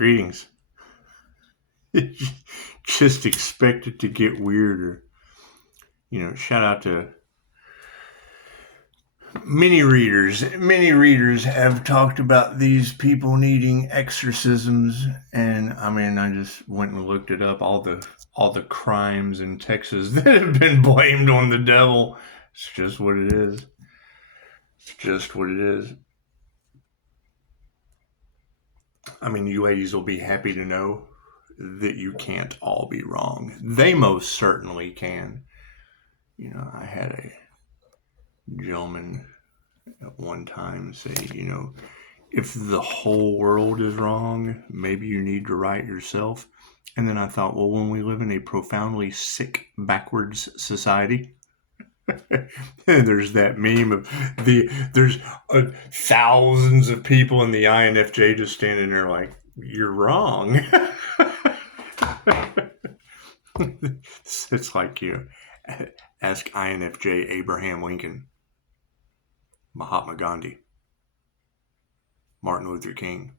Greetings. Just expect it to get weirder. Shout out to many readers. Many readers have talked about these people needing exorcisms, and I just went and looked it up. All the crimes in Texas that have been blamed on the devil. It's just what it is. It's just what it is. You ladies will be happy to know that you can't all be wrong. They most certainly can. I had a gentleman at one time say, if the whole world is wrong, maybe you need to write yourself. And then I thought, well, when we live in a profoundly sick, backwards society, there's that meme of there's thousands of people in the INFJ just standing there like, you're wrong. It's like ask INFJ Abraham Lincoln, Mahatma Gandhi, Martin Luther King,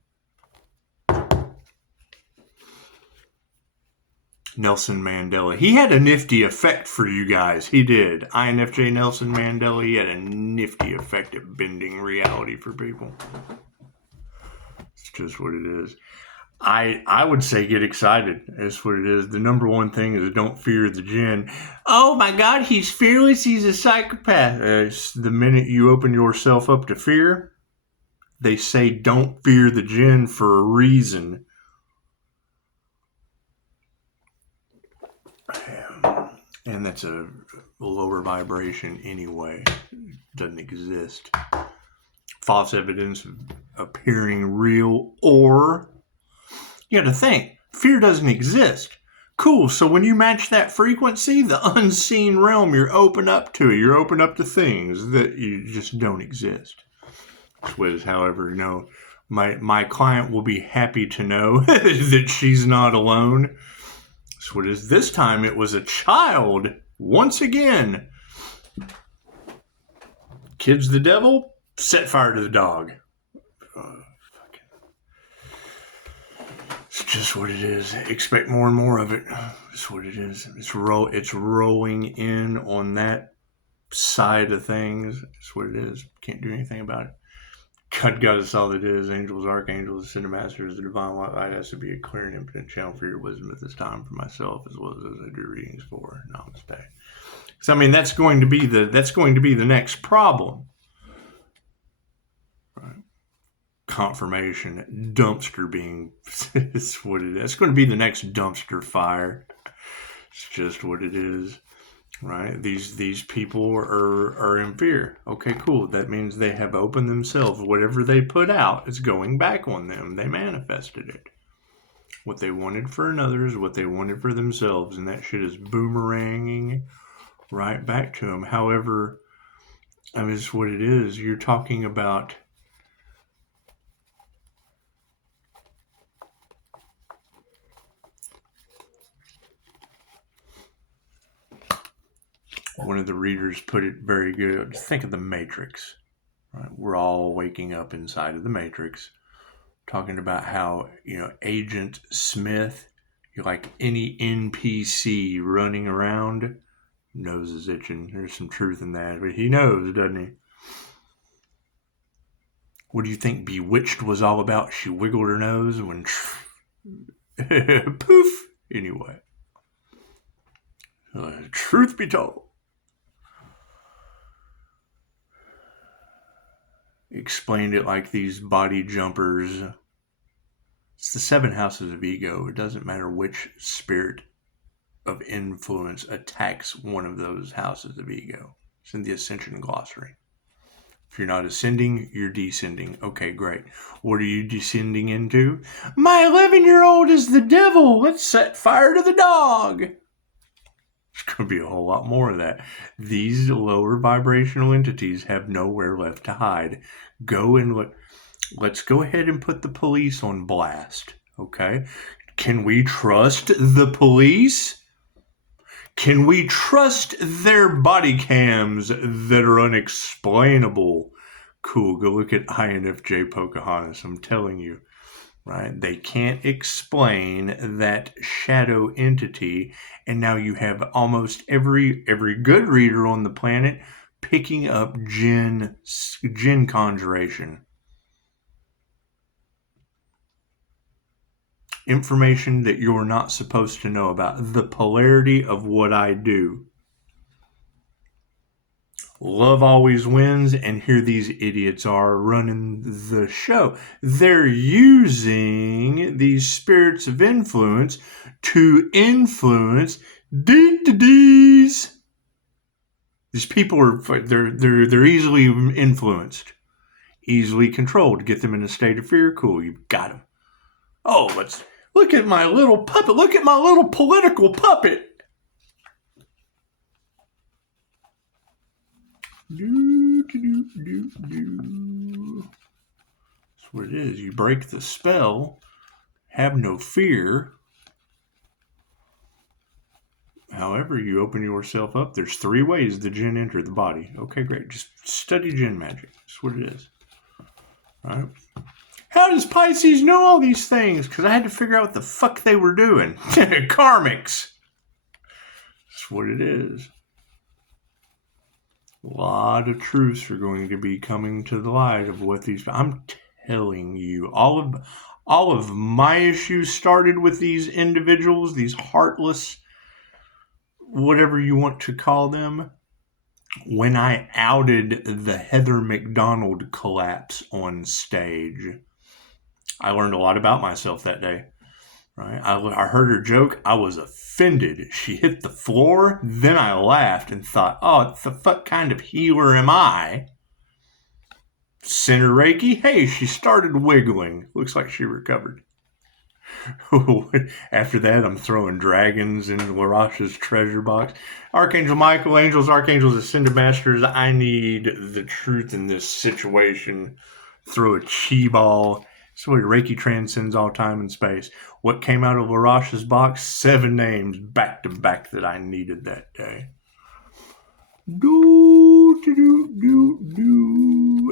Nelson Mandela. He had a nifty effect for you guys. He did. INFJ Nelson Mandela, he had a nifty effect at bending reality for people. It's just what it is. I would say get excited. That's what it is. The number one thing is don't fear the jinn. Oh my God, he's fearless. He's a psychopath. The minute you open yourself up to fear, they say don't fear the jinn for a reason. And that's a lower vibration anyway. It doesn't exist. False evidence of appearing real, or you got to think, fear doesn't exist. Cool, so when you match that frequency, the unseen realm, you're open up to it. You're open up to things that you just don't exist. However, my client will be happy to know that she's not alone. So what is this time? It was a child once again. Kid's the devil, set fire to the dog. It's just what it is. Expect more and more of it. It's what it is. It's rolling in on that side of things. It's what it is. Can't do anything about it. God got us all that is. Angels, archangels, cinemasters, the divine light has to be a clear and infinite channel for your wisdom at this time for myself as well as those I do readings for. Namaste. So that's going to be the next problem. Right? Confirmation, dumpster being it's what it is. It's going to be the next dumpster fire. It's just what it is. Right? These people are in fear. Okay, cool. That means they have opened themselves. Whatever they put out is going back on them. They manifested it. What they wanted for another is what they wanted for themselves, and that shit is boomeranging right back to them. However, it's what it is. You're talking about one of the readers put it very good. Think of the Matrix. Right? We're all waking up inside of the Matrix, talking about how, Agent Smith, you're like any NPC running around, nose is itching. There's some truth in that, but he knows, doesn't he? What do you think Bewitched was all about? She wiggled her nose when poof. Anyway, truth be told. Explained it like these body jumpers. It's the 7 houses of ego. It doesn't matter which spirit of influence attacks one of those houses of ego. It's in the Ascension Glossary. If you're not ascending, you're descending. Okay, great. What are you descending into? My 11-year-old is the devil. Let's set fire to the dog. There's going to be a whole lot more of that. These lower vibrational entities have nowhere left to hide. Let's go ahead and put the police on blast. Okay? Can we trust the police? Can we trust their body cams that are unexplainable? Cool, go look at INFJ Pocahontas. I'm telling you, right? They can't explain that shadow entity, and now you have almost every good reader on the planet picking up jinn conjuration. Information that you're not supposed to know about. The polarity of what I do. Love always wins, and here these idiots are running the show. They're using these spirits of influence to influence these. These people are they're easily influenced, easily controlled. Get them in a state of fear. Cool, you've got them. Oh, let's look at my little puppet. Look at my little political puppet. That's what it is. You break the spell. Have no fear. However, you open yourself up. There's 3 ways the jinn enter the body. Okay, great. Just study jinn magic. That's what it is. All right. How does Pisces know all these things? Because I had to figure out what the fuck they were doing. Karmics. That's what it is. A lot of truths are going to be coming to the light of what these... I'm telling you, all of my issues started with these individuals, these heartless, whatever you want to call them, when I outed the Heather McDonald collapse on stage. I learned a lot about myself that day. Right? I heard her joke. I was offended. She hit the floor. Then I laughed and thought, oh, the fuck kind of healer am I? Center Reiki? Hey, she started wiggling. Looks like she recovered. After that, I'm throwing dragons in Larasha's treasure box. Archangel Michael, angels, archangels, ascended masters. I need the truth in this situation. Throw a chi ball. So Reiki transcends all time and space. What came out of Larasha's box? 7 names back to back that I needed that day.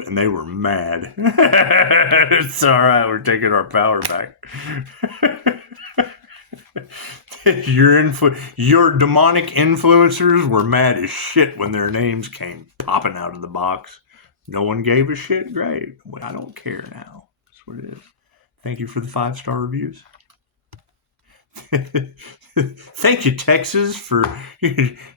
And they were mad. It's all right. We're taking our power back. Your demonic influencers were mad as shit when their names came popping out of the box. No one gave a shit. Great. Well, I don't care now. That's what it is. Thank you for the 5-star reviews. Thank you, Texas, for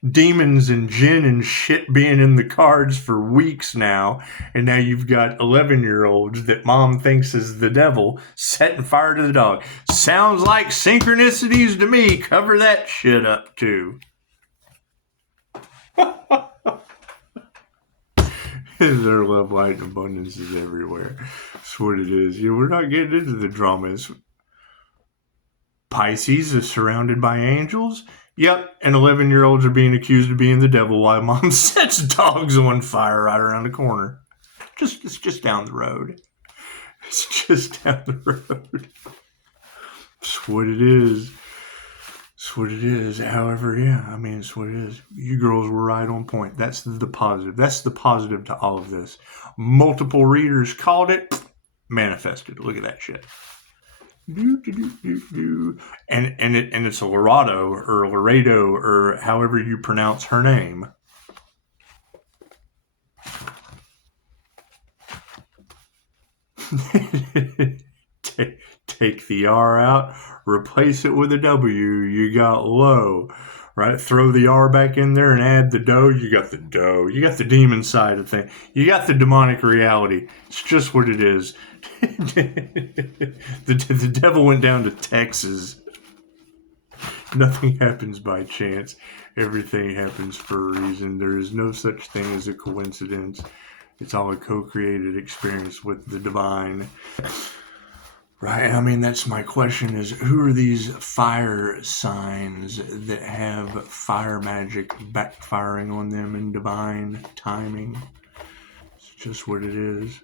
demons and jinn and shit being in the cards for weeks now. And now you've got 11-year-olds that mom thinks is the devil setting fire to the dog. Sounds like synchronicities to me. Cover that shit up, too. Their love, light, and abundance is everywhere. That's what it is. We're not getting into the dramas. Pisces is surrounded by angels. Yep, and 11-year-olds are being accused of being the devil while mom sets dogs on fire right around the corner. It's just down the road. It's just down the road. It's what it is. It's what it is. However, yeah, I mean, it's what it is. You girls were right on point. That's the positive. That's the positive to all of this. Multiple readers called it, manifested. Look at that shit. And it's a Laredo or however you pronounce her name. Take the R out, replace it with a W. You got Lowe, right? Throw the R back in there and add the dough. You got the dough. You got the demon side of things. You got the demonic reality. It's just what it is. The devil went down to Texas. Nothing happens by chance. Everything happens for a reason. There is no such thing as a coincidence. It's all a co-created experience with the divine. Right, I mean, that's my question is, who are these fire signs that have fire magic backfiring on them in divine timing? It's just what it is.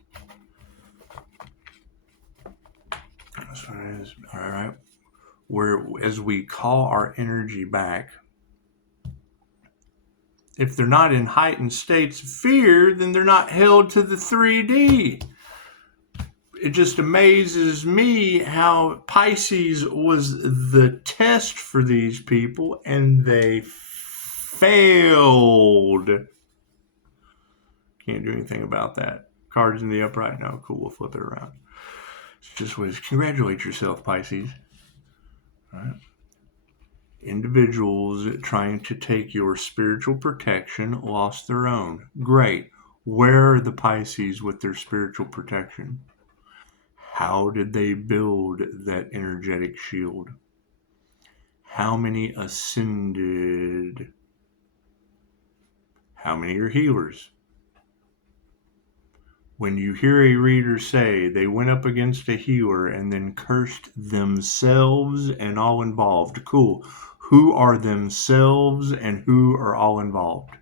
That's what it is. All right. As we call our energy back, if they're not in heightened states of fear, then they're not held to the 3D. it just amazes me how Pisces was the test for these people and they failed. Can't do anything about that. Cards in the upright? No, cool, we'll flip it around. It's just what it is. Congratulate yourself, Pisces. All right. Individuals trying to take your spiritual protection lost their own. Great. Where are the Pisces with their spiritual protection? How did they build that energetic shield? How many ascended? How many are healers? When you hear a reader say they went up against a healer and then cursed themselves and all involved, cool. Who are themselves and who are all involved?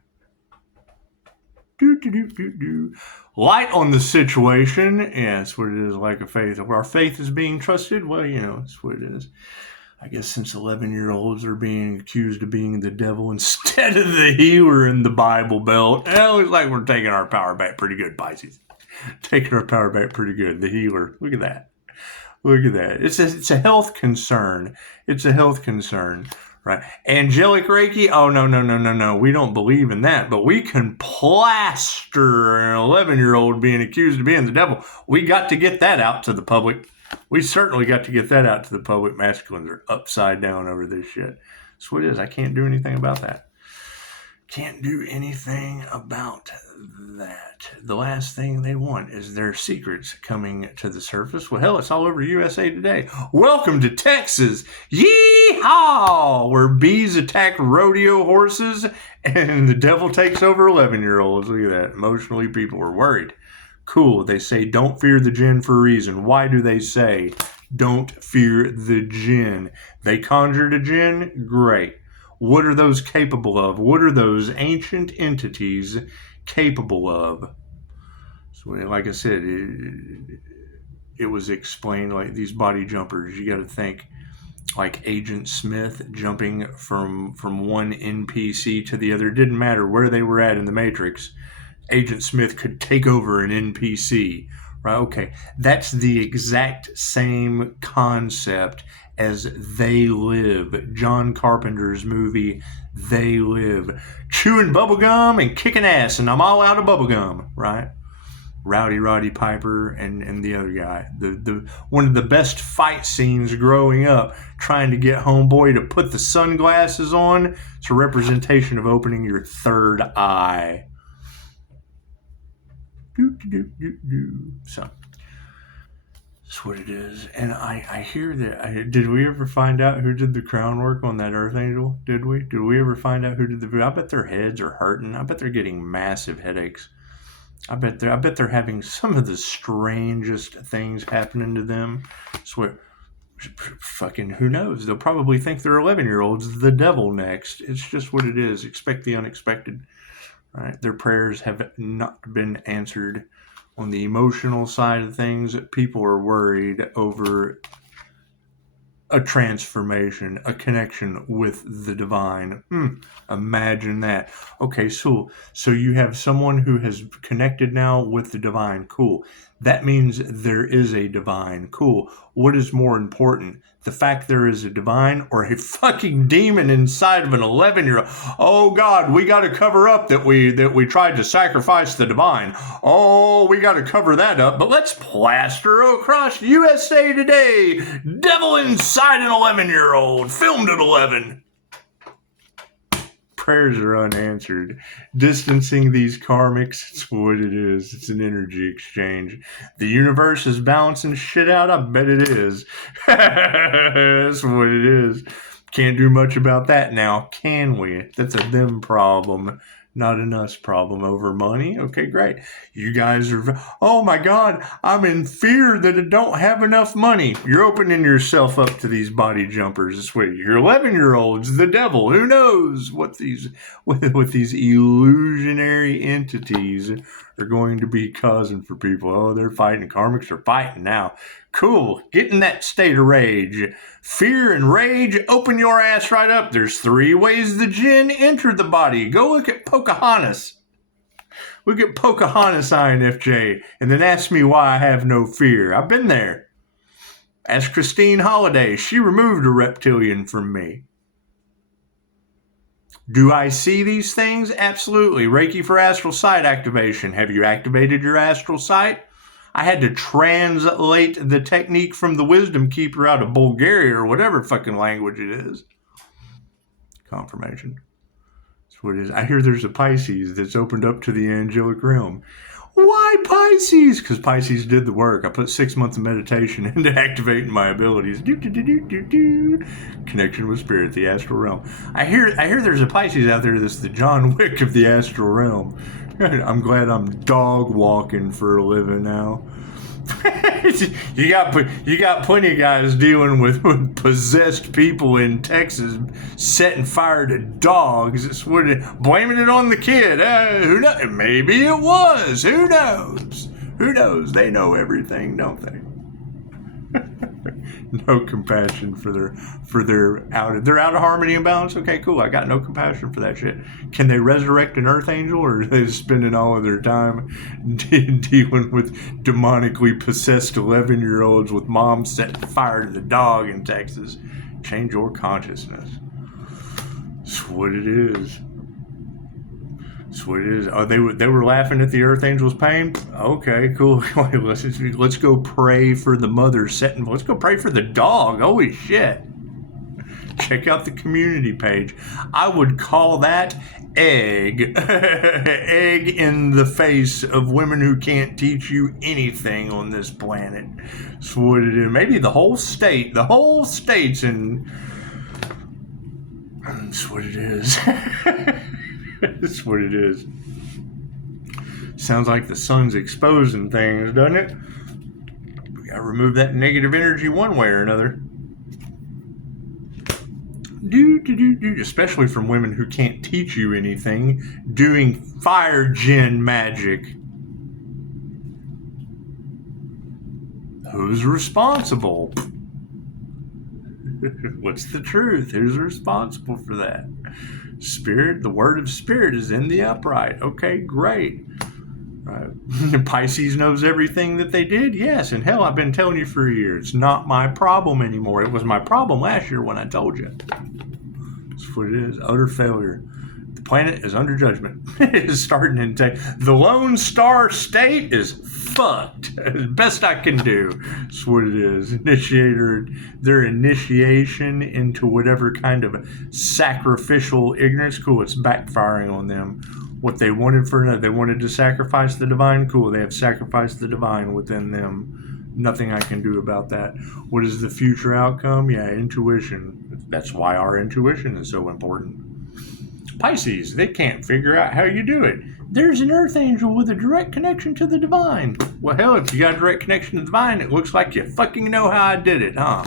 Light on the situation. Yeah, that's what it is, like a faith. Our faith is being trusted. Well, that's what it is. I guess since 11-year-olds are being accused of being the devil instead of the healer in the Bible Belt, it looks like we're taking our power back pretty good, Pisces. Taking our power back pretty good. The healer. Look at that. Look at that. It's a health concern. It's a health concern. Right. Angelic Reiki? Oh, no. We don't believe in that. But we can plaster an 11-year-old being accused of being the devil. We got to get that out to the public. We certainly got to get that out to the public. Masculines are upside down over this shit. That's what it is. I can't do anything about that. Can't do anything about that. The last thing they want is their secrets coming to the surface. Well, hell, it's all over USA Today. Welcome to Texas. Yee-haw! Where bees attack rodeo horses and the devil takes over 11-year-olds. Look at that. Emotionally, people are worried. Cool. They say don't fear the jinn for a reason. Why do they say don't fear the jinn? They conjured a jinn? Great. What are those capable of? What are those ancient entities capable of? So, like I said, it was explained like these body jumpers. You got to think like Agent Smith jumping from one NPC to the other. It didn't matter where they were at in the Matrix. Agent Smith could take over an NPC. Right? Okay, that's the exact same concept as They Live, John Carpenter's movie They Live. Chewing bubblegum and kicking ass, and I'm all out of bubblegum, right? Rowdy Roddy Piper and the other guy. The one of the best fight scenes growing up, trying to get homeboy to put the sunglasses on. It's a representation of opening your third eye. So that's what it is. And I hear that. Did we ever find out who did the crown work on that Archangel? Did we? Did we ever find out who did the? I bet their heads are hurting. I bet they're getting massive headaches. I bet they're having some of the strangest things happening to them. So fucking who knows? They'll probably think they're 11-year-olds the devil next. It's just what it is. Expect the unexpected. Right? Their prayers have not been answered. On the emotional side of things, people are worried over a transformation, a connection with the divine. Imagine that. Okay, so you have someone who has connected now with the divine. Cool. That means there is a divine. Cool. What is more important? The fact there is a divine or a fucking demon inside of an 11-year-old? Oh God, we got to cover up that we tried to sacrifice the divine. Oh, we got to cover that up. But let's plaster across USA Today. Devil inside an 11-year-old. Filmed at 11. Prayers are unanswered. Distancing these karmics, it's what it is. It's an energy exchange. The universe is balancing shit out. I bet it is. That's what it is. Can't do much about that now, can we? That's a them problem, not an us problem. Over money? Okay, great. You guys are, oh my God, I'm in fear that I don't have enough money. You're opening yourself up to these body jumpers. It's what you're 11-year-olds, the devil. Who knows what these illusionary entities are going to be causing for people. Oh, they're fighting. Karmics are fighting now. Cool. Get in that state of rage. Fear and rage, open your ass right up. There's 3 ways the jinn entered the body. Go look at Pocahontas. Look at Pocahontas INFJ and then ask me why I have no fear. I've been there. Ask Christine Holliday. She removed a reptilian from me. Do I see these things? Absolutely. Reiki for astral sight activation. Have you activated your astral sight? I had to translate the technique from the wisdom keeper out of Bulgaria or whatever fucking language it is. Confirmation. That's what it is. I hear there's a Pisces that's opened up to the angelic realm. Why Pisces? Because Pisces did the work. I put 6 months of meditation into activating my abilities. Connection with spirit, the astral realm. I hear there's a Pisces out there that's the John Wick of the astral realm. I'm glad I'm dog walking for a living now. You got plenty of guys dealing with possessed people in Texas setting fire to dogs. It's blaming it on the kid. Who knows? Maybe it was. Who knows? Who knows? They know everything, don't they? No compassion for their they're out of harmony and balance. Okay, cool. I got no compassion for that shit. Can they resurrect an earth angel, or are they spending all of their time dealing with demonically possessed 11-year-olds with mom setting fire to the dog in Texas? Change your consciousness. That's what it is. That's what it is. Oh, they were laughing at the earth angel's pain. Okay, cool. Let's go pray for the mother setting. Let's go pray for the dog. Holy shit! Check out the community page. I would call that egg in the face of women who can't teach you anything on this planet. That's what it is. Maybe the whole state. The whole state's in. That's what it is. That's what it is. Sounds like the sun's exposing things, doesn't it? We gotta remove that negative energy one way or another. Especially from women who can't teach you anything, doing fire djinn magic. Who's responsible? What's the truth? Who's responsible for that? Spirit, the word of spirit is in the upright. Okay, great. Pisces knows everything that they did. Yes, and hell, I've been telling you for a year. It's not my problem anymore. It was my problem last year when I told you. That's what it is. Utter failure. The planet is under judgment. It is starting in the Lone Star State is fucked. As best I can do. That's what it is. Their initiation into whatever kind of sacrificial ignorance. Cool, it's backfiring on them. What they wanted they wanted to sacrifice the divine. Cool, they have sacrificed the divine within them. Nothing I can do about that. What is the future outcome? Yeah, intuition. That's why our intuition is so important. Pisces, they can't figure out how you do it. There's an earth angel with a direct connection to the divine. Well, hell, if you got a direct connection to the divine, it looks like you fucking know how I did it, huh?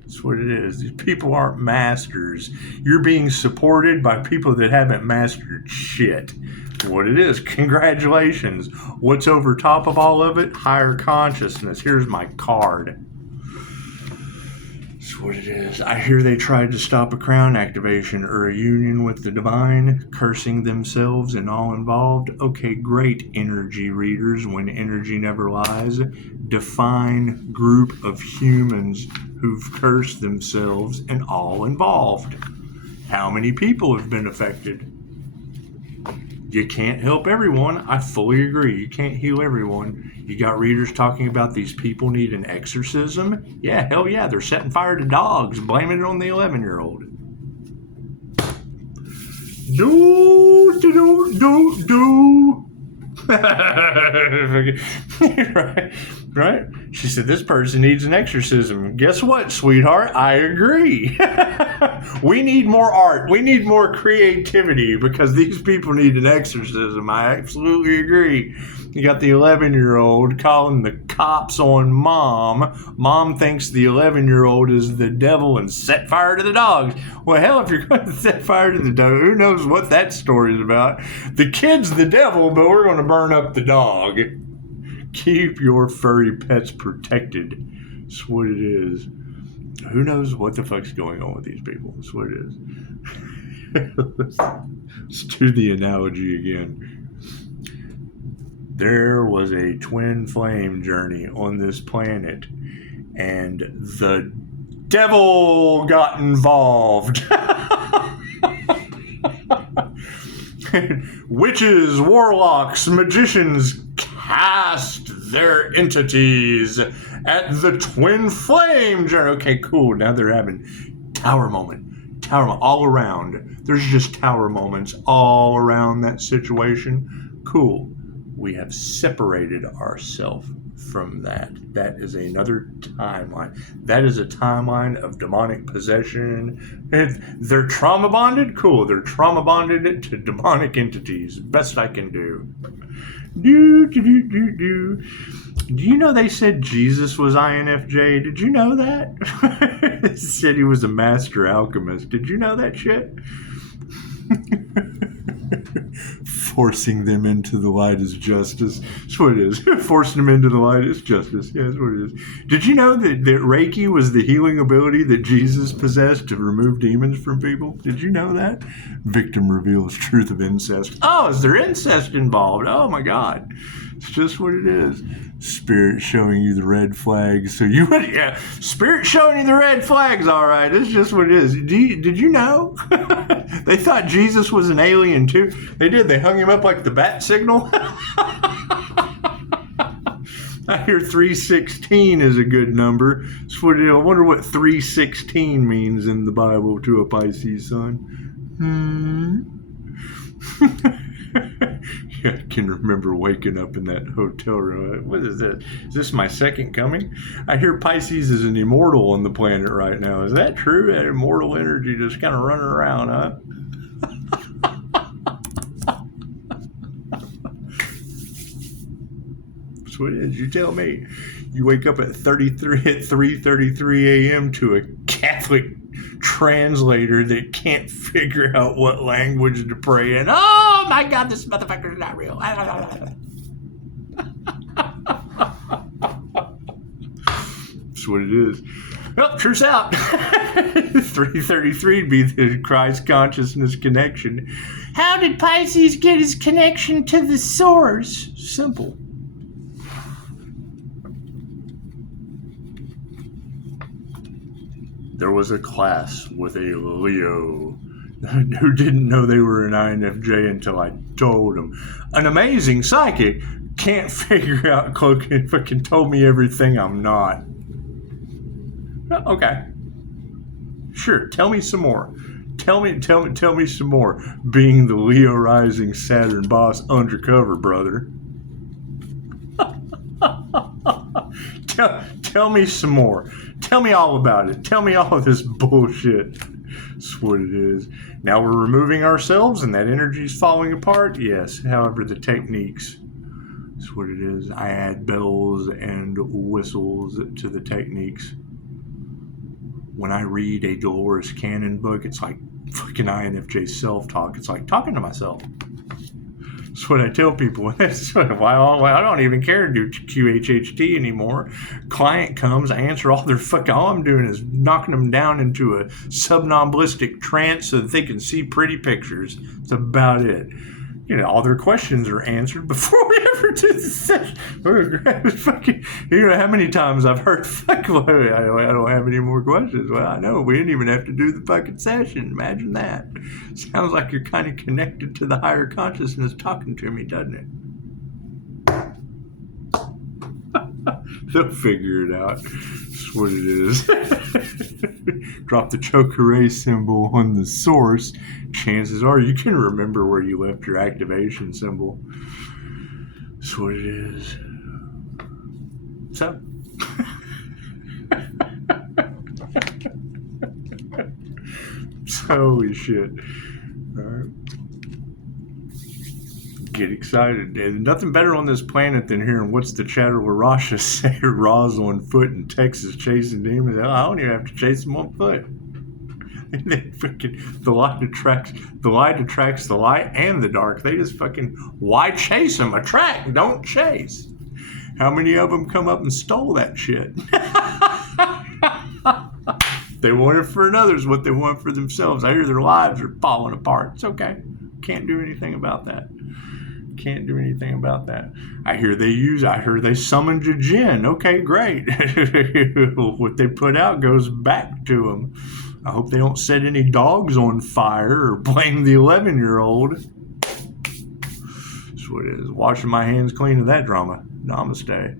That's what it is. These people aren't masters. You're being supported by people that haven't mastered shit. What it is. Congratulations. What's over top of all of it? Higher consciousness. Here's my card. That's what it is. I hear they tried to stop a crown activation or a union with the divine, cursing themselves and all involved. Okay, great, energy readers. When energy never lies, define group of humans who've cursed themselves and all involved. How many people have been affected? You can't help everyone. I fully agree. You can't heal everyone. You got readers talking about these people need an exorcism. Yeah, hell yeah. They're setting fire to dogs, blaming it on the 11-year-old. Do. Right? She said, this person needs an exorcism. Guess what, sweetheart? I agree. We need more art. We need more creativity because these people need an exorcism. I absolutely agree. You got the 11-year-old calling the cops on mom. Mom thinks the 11-year-old is the devil and set fire to the dogs. Well, hell, if you're going to set fire to the dog, who knows what that story is about? The kid's the devil, but we're going to burn up the dog. Keep your furry pets protected. That's what it is. Who knows what the fuck's going on with these people? That's what it is. Let's do the analogy again. there was a twin flame journey on this planet, and the devil got involved. Witches, warlocks, magicians cast their entities at the twin flame journey. Okay, cool. Now they're having tower moment all around. There's just tower moments all around that situation. Cool. We have separated ourselves from that. That is another timeline. That is a timeline of demonic possession. They're trauma bonded? Cool. They're trauma bonded to demonic entities. Best I can do. Do you know they said Jesus was INFJ? Did you know that? They said he was a master alchemist. Did you know that shit? Forcing them into the light is justice. That's what it is. Forcing them into the light is justice. Yeah, that's what it is. Did you know that Reiki was the healing ability that Jesus possessed to remove demons from people? Did you know that? Victim reveals truth of incest. Oh, is there incest involved? Oh my God. It's just what it is. Spirit showing you the red flags. So you would, yeah, Spirit showing you the red flags, all right. It's just what it is. Did you know? They thought Jesus was an alien too. They did. They hung him up like the bat signal. I hear 316 is a good number. So I wonder what 316 means in the Bible to a Pisces sun. Yeah, I can remember waking up in that hotel room. What is this? Is this my second coming? I hear Pisces is an immortal on the planet right now. Is that true? That immortal energy just kind of running around, huh? That's what it is. You tell me. You wake up at 3:33 a.m. to a Catholic translator that can't figure out what language to pray in. Oh my God, this motherfucker is not real. That's what it is. Well, truce out. 3:33 would be the Christ consciousness connection. How did Pisces get his connection to the source? Simple. There was a class with a Leo who didn't know they were an INFJ until I told him. An amazing psychic can't figure out cloak and fucking told me everything I'm not. Okay. Sure, tell me some more. Tell me some more. Being the Leo rising Saturn boss undercover, brother. Tell me some more. Tell me all about it. Tell me all of this bullshit. That's what it is. Now we're removing ourselves and that energy's falling apart? Yes. However, the techniques. That's what it is. I add bells and whistles to the techniques. When I read a Dolores Cannon book, it's like fucking INFJ self-talk. It's like talking to myself. That's what I tell people. That's why I don't even care to do QHHT anymore. Client comes, I answer all their fucking. All I'm doing is knocking them down into a subnomnistic trance so that they can see pretty pictures. That's about it. You know, all their questions are answered before we ever do the session. Fucking, you know how many times I've heard, fuck, well, I don't have any more questions. Well, I know, we didn't even have to do the fucking session. Imagine that. Sounds like you're kind of connected to the higher consciousness talking to me, doesn't it? They'll figure it out. That's what it is. Drop the Chokeray symbol on the source. Chances are you can remember where you left your activation symbol. That's what it is. So. Holy shit. All right. Get excited. There's nothing better on this planet than hearing what's the Chatterlarasha say. Ra's on foot in Texas chasing demons. I don't even have to chase them on foot. The light attracts the light and the dark. They just fucking, why chase them? Attract, don't chase. How many of them come up and stole that shit? They want it for others what they want for themselves. I hear their lives are falling apart. It's okay. Can't do anything about that. can't do anything about that. I heard they summoned a djinn. Okay, great. What they put out goes back to them. I hope they don't set any dogs on fire or blame the 11-year-old. That's what it is. Washing my hands clean of that drama. Namaste.